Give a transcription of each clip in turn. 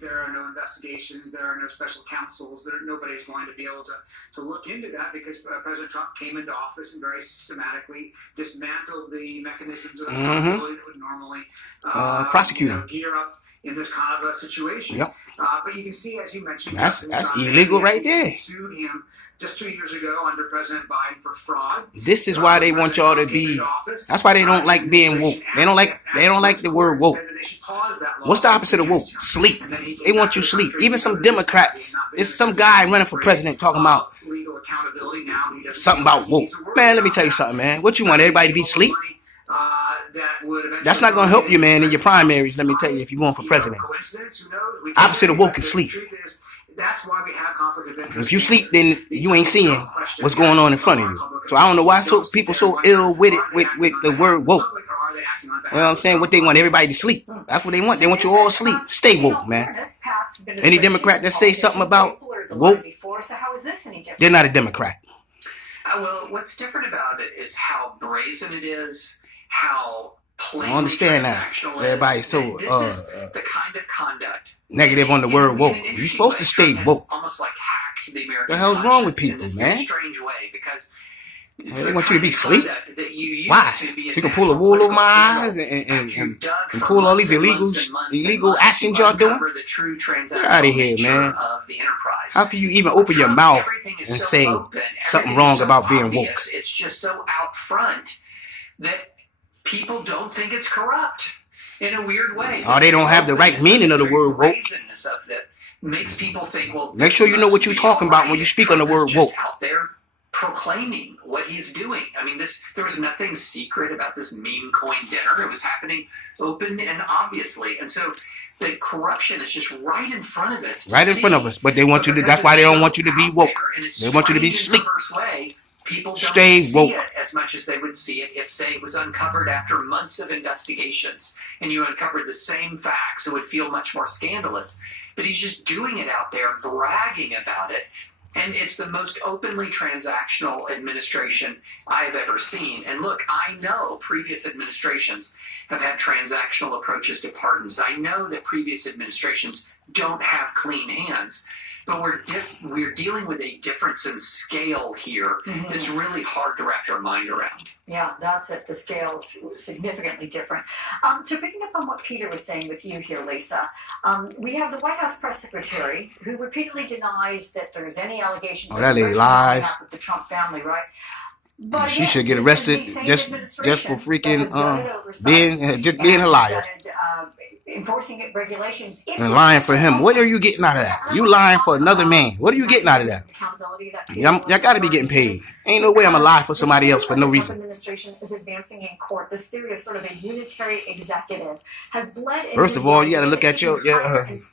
there are no investigations, there are no special counsels, nobody's going to be able to look into that because President Trump came into office and very systematically dismantled the mechanisms of accountability that would normally prosecute him. Gear up in this kind of a situation. Yep. But you can see, as you mentioned, that's illegal right there. Sued him just 2 years ago under President Biden for fraud. This is why they want y'all to be. That's why they don't like being woke. They don't like the word woke. What's the opposite of woke? Sleep. They want you sleep. Even some Democrats. There's some guy running for president talking about something about woke. Man, let me tell you something, man. What you want everybody to be asleep? That's not going to help you, man, in your primaries, let me tell you, if you're going for president. Opposite of woke is sleep. That's why we have conflict of interest. If you sleep, then you ain't seeing what's going on in front of you. So I don't know why people so ill with it with the word woke. You know what I'm saying? What they want everybody to sleep. That's what they want. They want you all asleep. Stay woke, man. Any Democrat that say something about woke, they're not a Democrat. Well, what's different about it is how brazen it is, how I don't understand that. Everybody's so this is the kind of conduct negative on the word woke. You're supposed to stay woke. Almost like hacked the American the hell's wrong with people, man? Strange way, because they want you to be asleep. Why? So you can pull a wool over my eyes and pull all these illegal actions y'all doing? Get out of here, man. How can you even open your mouth and say something wrong about being woke? It's just so out front that people don't think it's corrupt in a weird way. Oh, they don't have the right meaning of the word woke. Makes people think, well, make sure you know what you're talking about when you speak on the word woke. Out there proclaiming what he's doing. I mean, there was nothing secret about this meme coin dinner. It was happening open and obviously. And so the corruption is just right in front of us. Right in front of us. But they want you to, that's why they don't want you to be woke. They want you to be asleep. People don't stay woke. See it as much as they would see it if, say, it was uncovered after months of investigations and you uncovered the same facts. It would feel much more scandalous. But he's just doing it out there, bragging about it. And it's the most openly transactional administration I have ever seen. And look, I know previous administrations have had transactional approaches to pardons. I know that previous administrations don't have clean hands. But we're dealing with a difference in scale here that's really hard to wrap your mind around. Yeah, that's it. The scale is significantly different. So picking up on what Peter was saying with you here, Lisa, we have the White House press secretary who repeatedly denies that there's any allegations that lady lies. Of the Trump family, right? But she should get arrested just for freaking being a liar. Enforcing regulations and lying for him. What are you getting out of that? You lying for another man. What are you getting out of that? Y'all got to be getting paid. Ain't no way I'm gonna lie for somebody else for no reason. Administration is advancing in court. This theory of sort of a unitary executive has bled. First of all, you got to look at your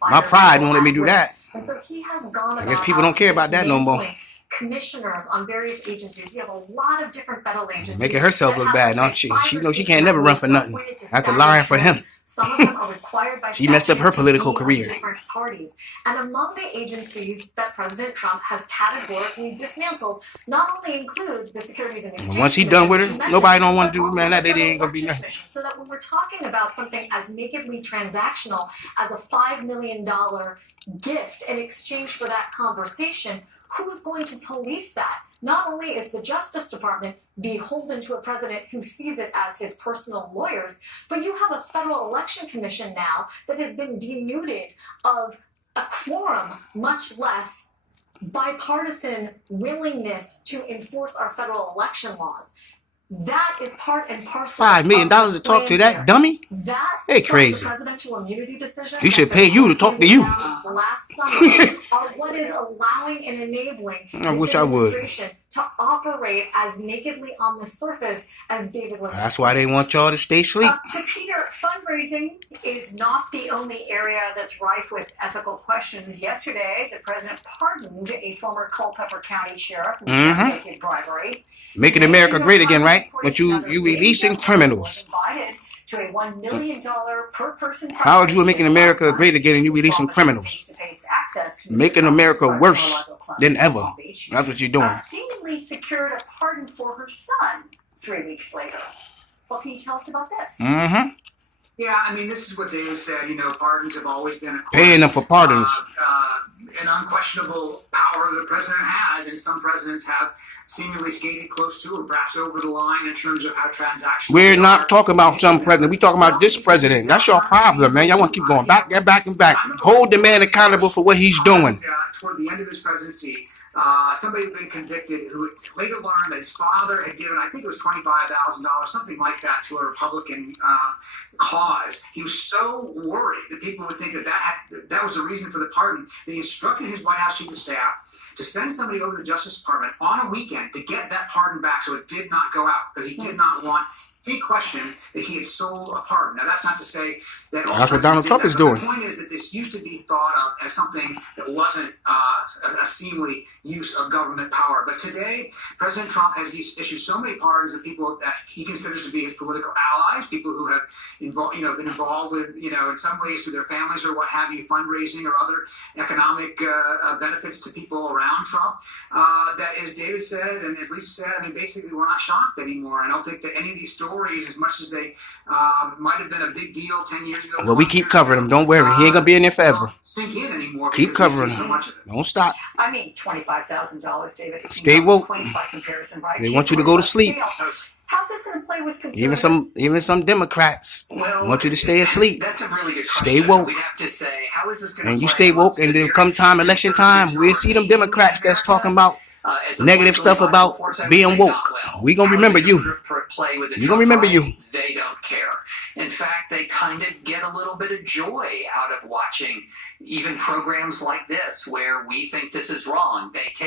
my pride won't let me do that. And so he has gone. I guess people don't care about that no more. Commissioners on various agencies. We have a lot of different federal agencies. Making herself look bad, don't she? She knows she can't never run for nothing after lying for him. Some of them are required by she messed up her political career. Different parties. And among the agencies that President Trump has categorically dismantled not only include the Securities and Exchange Commission. Once he's done with her, nobody don't want to do, man, that lady ain't going to be nothing. So that when we're talking about something as nakedly transactional as a $5 million gift in exchange for that conversation, who's going to police that? Not only is the Justice Department beholden to a president who sees it as his personal lawyers, but you have a federal election commission now that has been denuded of a quorum, much less bipartisan willingness to enforce our federal election laws. That is part and parcel. $5 million to talk to that dummy? That hey, crazy. The presidential immunity decision. He should pay you to talk to you. Last summer are what is allowing and enabling I wish I would. To operate as nakedly on the surface as David was. That's why they want y'all to stay asleep. To Peter, fundraising is not the only area that's rife with ethical questions. Yesterday, the president pardoned a former Culpeper County sheriff who committed bribery. Making America great again, right? But you releasing criminals. To a $1 million per person. How are you making America great again and you releasing criminals? Making America worse than ever. That's what you're doing. Seemingly secured a pardon for her son 3 weeks later. What can you tell us about this? Yeah, I mean, this is what David said. You know, pardons have always been Paying them for pardons. An unquestionable power the president has, and some presidents have seemingly skated close to or perhaps over the line in terms of how transactions. We're not talking about some president. We're talking about this president. That's your problem, man. Y'all want to keep going back and back and back. Hold the man accountable for what he's doing. Toward the end of his presidency, somebody had been convicted who later learned that his father had given, I think it was $25,000, something like that, to a Republican cause. He was so worried that people would think that was the reason for the pardon that he instructed his White House chief of staff to send somebody over to the Justice Department on a weekend to get that pardon back so it did not go out, because he did not want any question that he had sold a pardon. Now, that's not to say that that's what Donald Trump is doing. The point is that this used to be thought of as something that wasn't a seemly use of government power. But today, President Trump has issued so many pardons of people that he considers to be his political allies, people who have been involved with, in some ways through their families or what have you, fundraising or other economic benefits to people around Trump. That, as David said and as Lisa said, I mean, basically we're not shocked anymore. I don't think that any of these stories, as much as they might have been a big deal 10 years ago. Well, we keep covering him. Don't worry. He ain't going to be in there forever. Sink in anymore. Keep covering him. Don't stop. I mean, $25,000, David. Stay woke. By comparison, right? They want you to go to sleep. How's this going to play with conservatives? Even some Democrats want you to stay asleep. That's a really good Stay question. woke. We have to say, how is this going to And you play stay out woke, and then come time, election time, we'll see them Democrats that's talking about negative stuff about being woke. We gonna remember you. We gonna remember you. They don't care. In fact, they kind of get a little bit of joy out of watching even programs like this where we think this is wrong. They take